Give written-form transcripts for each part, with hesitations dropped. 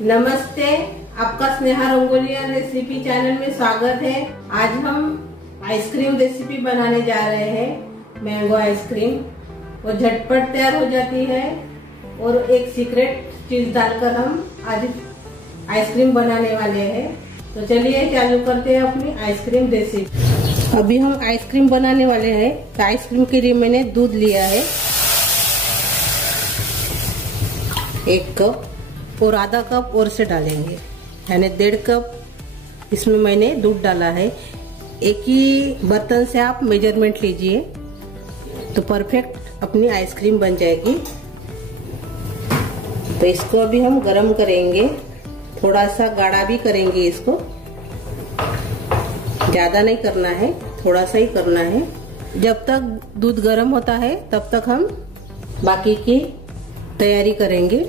नमस्ते, आपका Sneha रंगोलिया recipe channel में स्वागत है। आज हम आइसक्रीम रेसिपी बनाने जा रहे हैं। मैंगो आइसक्रीम वो झटपट तैयार हो जाती है और एक सीक्रेट चीज डालकर हम आज आइसक्रीम बनाने वाले हैं। तो चलिए चालू करते हैं अपनी आइसक्रीम रेसिपी। अभी हम आइसक्रीम बनाने वाले हैं। तो आइसक्रीम के लिए मैंने दूध लिया है 1 कप और आधा कप और से डालेंगे, यानी 1.5 कप इसमें मैंने दूध डाला है। एक ही बर्तन से आप मेजरमेंट लीजिए तो परफेक्ट अपनी आइसक्रीम बन जाएगी। तो इसको अभी हम गरम करेंगे, थोड़ा सा गाढ़ा भी करेंगे। इसको ज्यादा नहीं करना है, थोड़ा सा ही करना है। जब तक दूध गरम होता है तब तक हम बाकी की तैयारी करेंगे।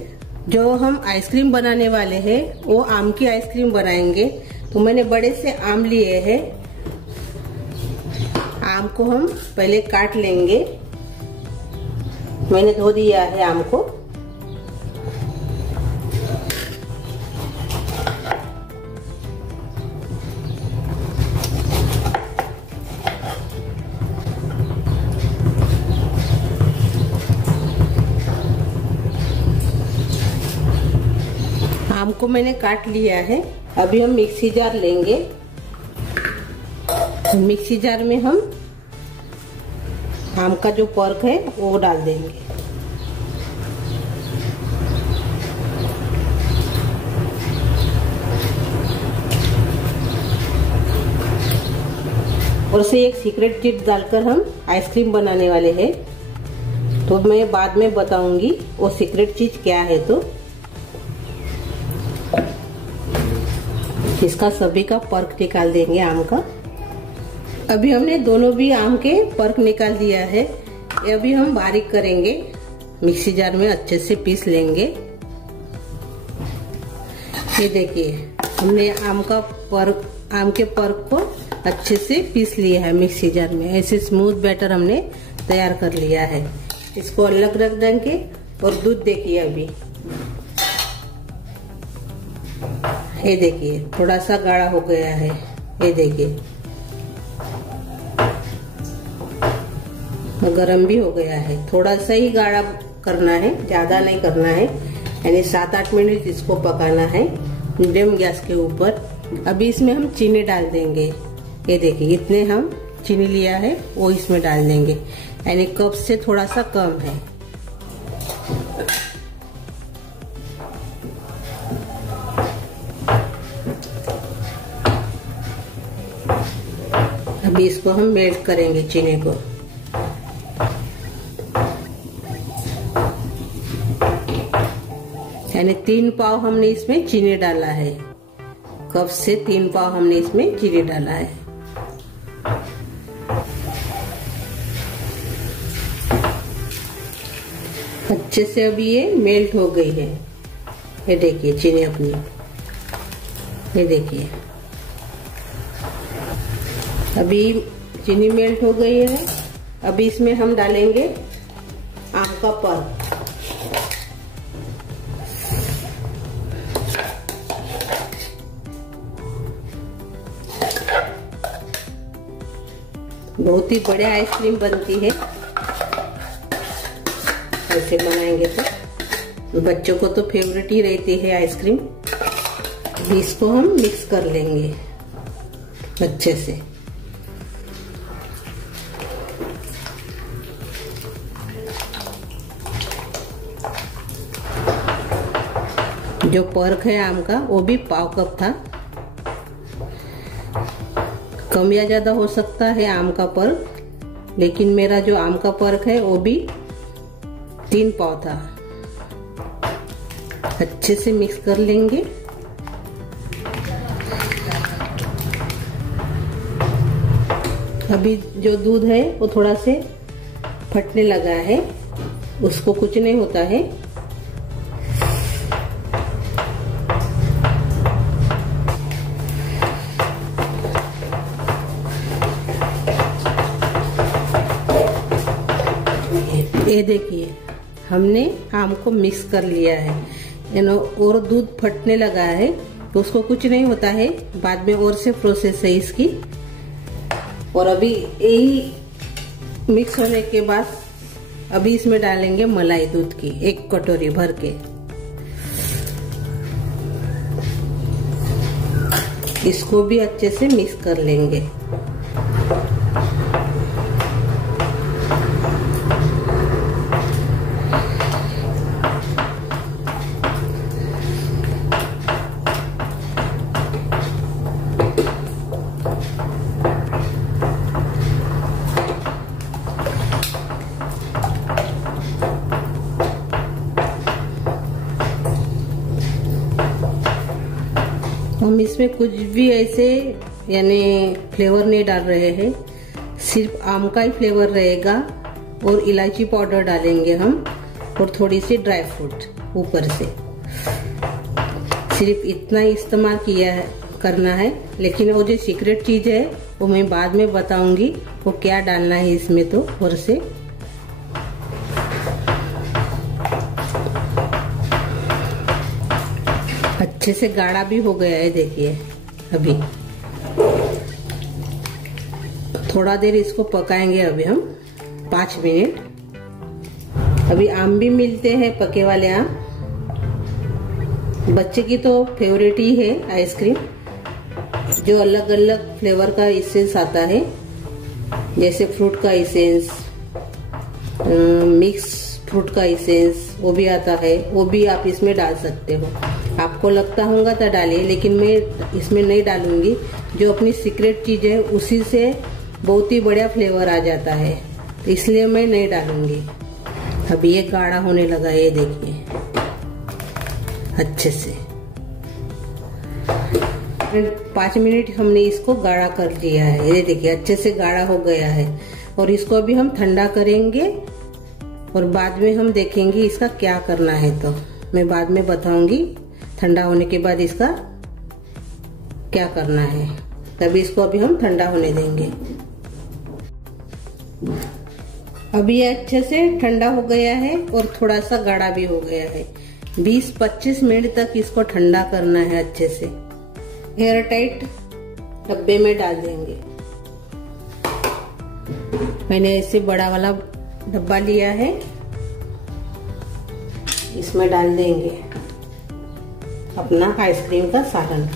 जो हम आइसक्रीम बनाने वाले हैं वो आम की आइसक्रीम बनाएंगे। तो मैंने बड़े से आम लिए हैं। आम को हम पहले काट लेंगे। मैंने धो दिया है आम को। आम को मैंने काट लिया है। अभी हम मिक्सी जार लेंगे। मिक्सी जार में हम आम का जो पर्क है वो डाल देंगे। और से एक सीक्रेट चीज डालकर हम आइसक्रीम बनाने वाले हैं। तो मैं बाद में बताऊंगी वो सीक्रेट चीज क्या है। तो इसका सभी का पर्क निकाल देंगे आम का। अभी हमने दोनों भी आम के पर्क निकाल दिया है। ये अभी हम बारीक करेंगे, मिक्सी जार में अच्छे से पीस लेंगे। ये देखिए हमने आम के पर्क को अच्छे से पीस लिया है मिक्सी जार में। ऐसे स्मूथ बैटर हमने तैयार कर लिया है। इसको अलग रख देंगे। और दूध देखिए अभी ये देखिए थोड़ा सा गाढ़ा हो गया है। ये देखिए गरम भी हो गया है। थोड़ा सा ही गाढ़ा करना है, ज्यादा नहीं करना है। यानी 7-8 मिनट इसको पकाना है मीडियम गैस के ऊपर। अभी इसमें हम चीनी डाल देंगे। ये देखिए इतने हम चीनी लिया है वो इसमें डाल देंगे, यानी कप से थोड़ा सा कम है। अभी इसको हम मेल्ट करेंगे चीनी को। यानी 3 पाव हमने इसमें चीनी डाला है। कप से 3 पाव हमने इसमें चीनी डाला है। अच्छे से अभी ये मेल्ट हो गई है। ये देखिए चीनी अपनी, ये देखिए अभी चीनी मेल्ट हो गई है। अभी इसमें हम डालेंगे आम का पर्क। बहुत ही बढ़िया आइसक्रीम बनती है। ऐसे बनाएंगे तो बच्चों को तो फेवरेट ही रहती है आइसक्रीम। इसको हम मिक्स कर लेंगे अच्छे से। जो पर्क है आम का वो भी पाव कप था। कम या ज्यादा हो सकता है आम का पर्क, लेकिन मेरा जो आम का पर्क है वो भी 3 पाव था। अच्छे से मिक्स कर लेंगे। अभी जो दूध है वो थोड़ा से फटने लगा है, उसको कुछ नहीं होता है। ये देखिए हमने आम को मिक्स कर लिया है। और दूध फटने लगा है तो उसको कुछ नहीं होता है, बाद में और से प्रोसेस है इसकी। और अभी यही मिक्स होने के बाद अभी इसमें डालेंगे मलाई दूध की 1 कटोरी भर के। इसको भी अच्छे से मिक्स कर लेंगे। हम इसमें कुछ भी ऐसे यानी फ्लेवर नहीं डाल रहे हैं, सिर्फ आम का ही फ्लेवर रहेगा और इलायची पाउडर डालेंगे हम और थोड़ी सी ड्राई फ्रूट ऊपर से। सिर्फ इतना ही इस्तेमाल करना है, लेकिन वो जो सीक्रेट चीज है वो मैं बाद में बताऊंगी वो क्या डालना है इसमें। तो ऊपर से अच्छे से गाढ़ा भी हो गया है, देखिए। अभी थोड़ा देर इसको पकाएंगे अभी हम 5 मिनट। अभी आम भी मिलते हैं, पके वाले आम। बच्चे की तो फेवरेट ही है आइसक्रीम, जो अलग अलग फ्लेवर का इसेंस आता है, जैसे फ्रूट का इसेंस, मिक्स फ्रूट का इसेंस वो भी आता है, वो भी आप इसमें डाल सकते हो। आपको लगता होगा तो डालिए, लेकिन मैं इसमें नहीं डालूंगी। जो अपनी सीक्रेट चीज है उसी से बहुत ही बढ़िया फ्लेवर आ जाता है, तो इसलिए मैं नहीं डालूंगी। अभी ये गाढ़ा होने लगा, ये देखिए अच्छे से। 5 मिनट हमने इसको गाढ़ा कर लिया है, ये देखिए अच्छे से गाढ़ा हो गया है। और इसको अभी हम ठंडा करेंगे और बाद में हम देखेंगे इसका क्या करना है, तो मैं बाद में बताऊंगी ठंडा होने के बाद इसका क्या करना है। तभी इसको अभी हम ठंडा होने देंगे। अभी ये अच्छे से ठंडा हो गया है और थोड़ा सा गाढ़ा भी हो गया है। 20-25 मिनट तक इसको ठंडा करना है अच्छे से। एयर टाइट डब्बे में डाल देंगे। मैंने ऐसे बड़ा वाला डब्बा लिया है, इसमें डाल देंगे अपना आइसक्रीम का सालन।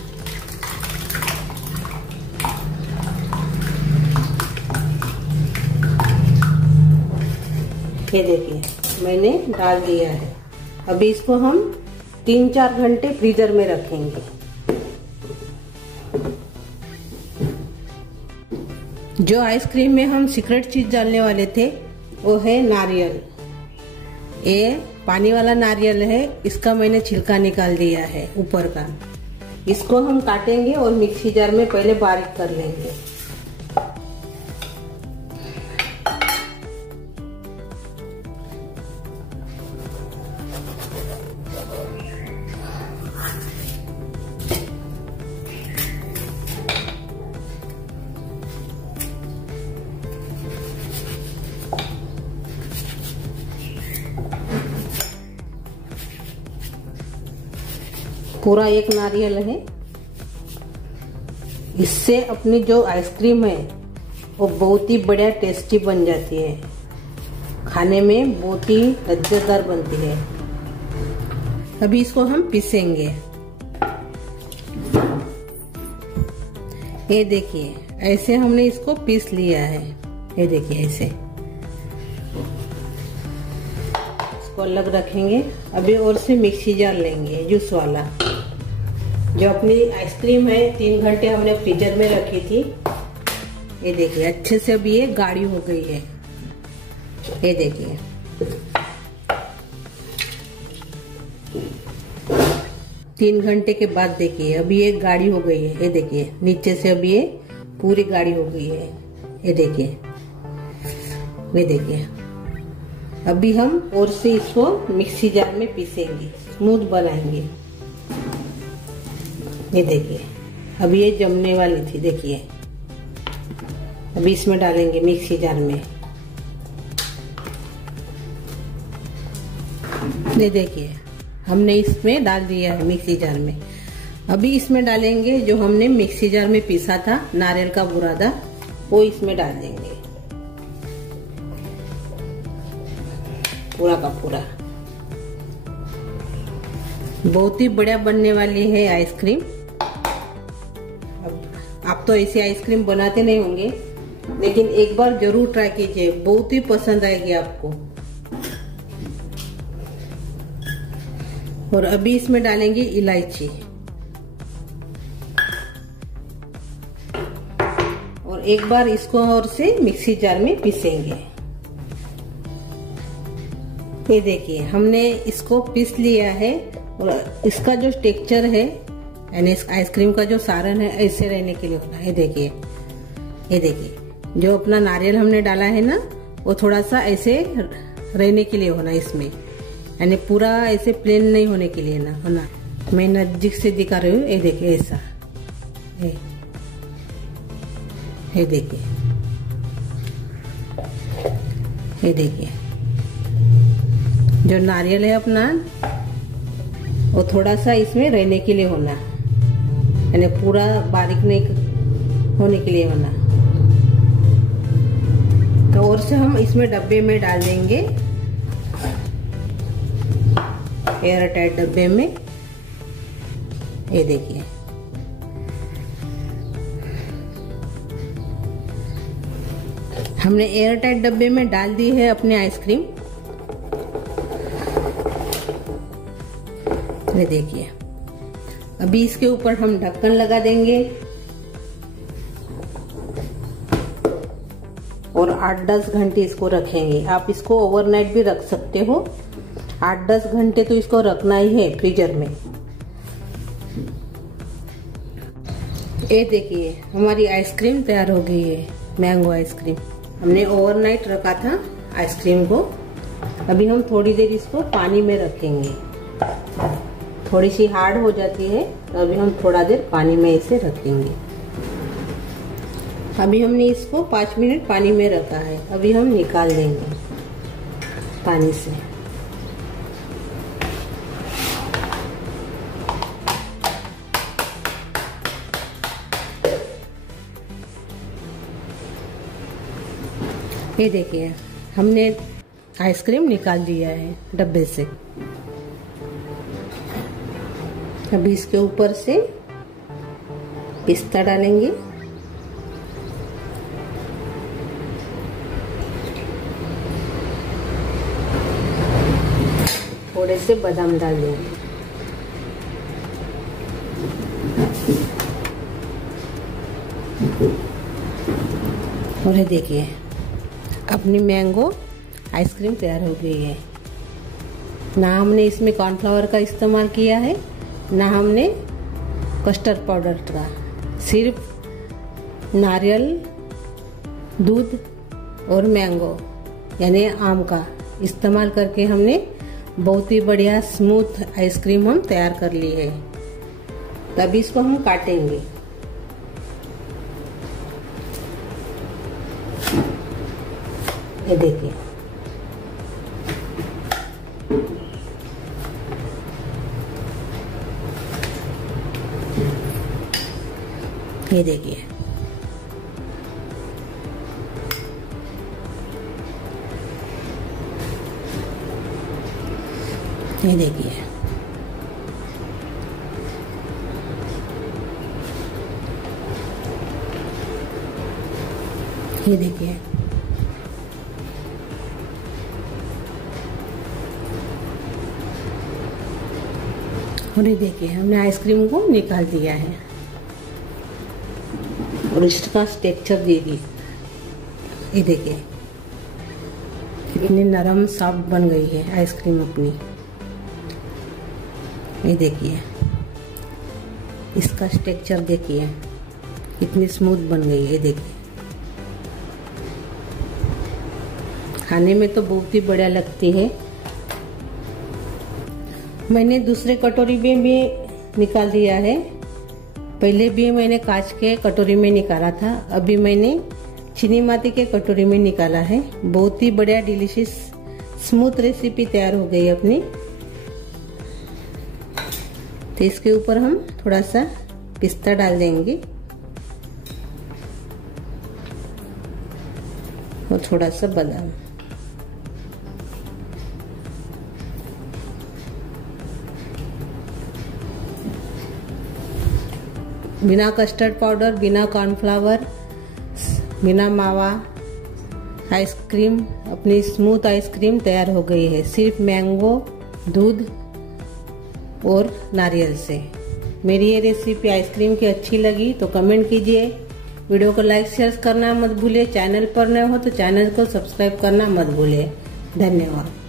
ये देखिए मैंने डाल दिया है। अभी इसको हम 3-4 घंटे फ्रीजर में रखेंगे। जो आइसक्रीम में हम सीक्रेट चीज डालने वाले थे वो है नारियल। ये पानी वाला नारियल है, इसका मैंने छिलका निकाल दिया है ऊपर का। इसको हम काटेंगे और मिक्सी जार में पहले बारीक कर लेंगे। पूरा 1 नारियल है। इससे अपनी जो आइसक्रीम है वो बहुत ही बढ़िया टेस्टी बन जाती है, खाने में बहुत ही लज्जतदार बनती है। अभी इसको हम पीसेंगे। ये देखिए ऐसे हमने इसको पीस लिया है। ये देखिए ऐसे इसको अलग रखेंगे। अभी और से मिक्सी जार लेंगे जूस वाला। जो अपनी आइसक्रीम है 3 घंटे हमने फ्रीजर में रखी थी। ये देखिए अच्छे से अभी ये गाढ़ी हो गई है। ये देखिए 3 घंटे के बाद देखिए अभी ये गाढ़ी हो गई है। ये देखिए नीचे से अभी ये पूरी गाढ़ी हो गई है। ये देखिए, ये देखिए अभी हम और से इसको मिक्सी जार में पीसेंगे, स्मूथ बनाएंगे। ये देखिए अभी ये जमने वाली थी। देखिए अभी इसमें डालेंगे मिक्सी जार में। ये देखिए हमने इसमें डाल दिया है मिक्सी जार में। अभी इसमें डालेंगे जो हमने मिक्सी जार में पीसा था नारियल का बुरादा, वो इसमें डाल देंगे पूरा का पूरा। बहुत ही बढ़िया बनने वाली है आइसक्रीम। आप तो ऐसी आइसक्रीम बनाते नहीं होंगे, लेकिन एक बार जरूर ट्राई कीजिए, बहुत ही पसंद आएगी आपको। और अभी इसमें डालेंगे इलायची और एक बार इसको और से मिक्सी जार में पीसेंगे। ये देखिए हमने इसको पीस लिया है और इसका जो टेक्सचर है यानी आइसक्रीम का जो सारण है ऐसे रहने के लिए होना है। ये देखिए जो अपना नारियल हमने डाला है ना, वो थोड़ा सा ऐसे रहने के लिए होना इसमें, यानी पूरा ऐसे प्लेन नहीं होने के लिए ना होना। मैं नजदीक से दिखा रही हूँ। ये देखिए ऐसा, ये देखिए, ये देखिए जो नारियल है अपना वो थोड़ा सा इसमें रहने के लिए होना, यानी पूरा बारीक नहीं होने के लिए होना। तो और से हम इसमें डब्बे में डाल देंगे, एयर टाइट डब्बे में। ये देखिए हमने एयर टाइट डब्बे में डाल दी है अपनी आइसक्रीम। ये देखिए अभी इसके ऊपर हम ढक्कन लगा देंगे और 8-10 घंटे इसको रखेंगे। आप इसको ओवरनाइट भी रख सकते हो, 8-10 घंटे तो इसको रखना ही है फ्रीजर में। ये देखिए हमारी आइसक्रीम तैयार हो गई है, मैंगो आइसक्रीम। हमने ओवरनाइट रखा था आइसक्रीम को। अभी हम थोड़ी देर इसको पानी में रखेंगे, थोड़ी सी हार्ड हो जाती है तो अभी हम थोड़ा देर पानी में इसे रखेंगे। अभी हमने इसको 5 मिनट पानी में रखा है, अभी हम निकाल देंगे पानी से। ये देखिए हमने आइसक्रीम निकाल दिया है डब्बे से। अभी इसके ऊपर से पिस्ता डालेंगे, थोड़े से बादाम डाल देंगे। और ये देखिए अपनी मैंगो आइसक्रीम तैयार हो गई है। ना हमने इसमें कॉर्नफ्लावर का इस्तेमाल किया है, ना हमने कस्टर्ड पाउडर का, सिर्फ नारियल, दूध और मैंगो यानी आम का इस्तेमाल करके हमने बहुत ही बढ़िया स्मूथ आइसक्रीम हम तैयार कर ली है। तभी इसको हम काटेंगे। ये देखिए ये देखिए ये देखिए ये देखिए और ये देखिए हमने आइसक्रीम को निकाल दिया है और इसका टेक्सचर देगी। ये देखिए कितनी नरम सॉफ्ट बन गई है आइसक्रीम अपनी। ये देखिए इसका टेक्सचर देखिए कितनी स्मूथ बन गई है। देखिए खाने में तो बहुत ही बढ़िया लगती है। मैंने दूसरे कटोरी में भी निकाल दिया है, पहले भी मैंने कांच के कटोरी में निकाला था, अभी मैंने चीनी माटी के कटोरी में निकाला है। बहुत ही बढ़िया डिलीशियस स्मूथ रेसिपी तैयार हो गई अपनी। इसके ऊपर हम थोड़ा सा पिस्ता डाल देंगे और थोड़ा सा बादाम। बिना कस्टर्ड पाउडर, बिना कॉर्नफ्लावर, बिना मावा आइसक्रीम, अपनी स्मूथ आइसक्रीम तैयार हो गई है, सिर्फ मैंगो, दूध और नारियल से। मेरी ये रेसिपी आइसक्रीम की अच्छी लगी तो कमेंट कीजिए, वीडियो को लाइक शेयर करना मत भूलिए, चैनल पर नए हो तो चैनल को सब्सक्राइब करना मत भूलिए। धन्यवाद।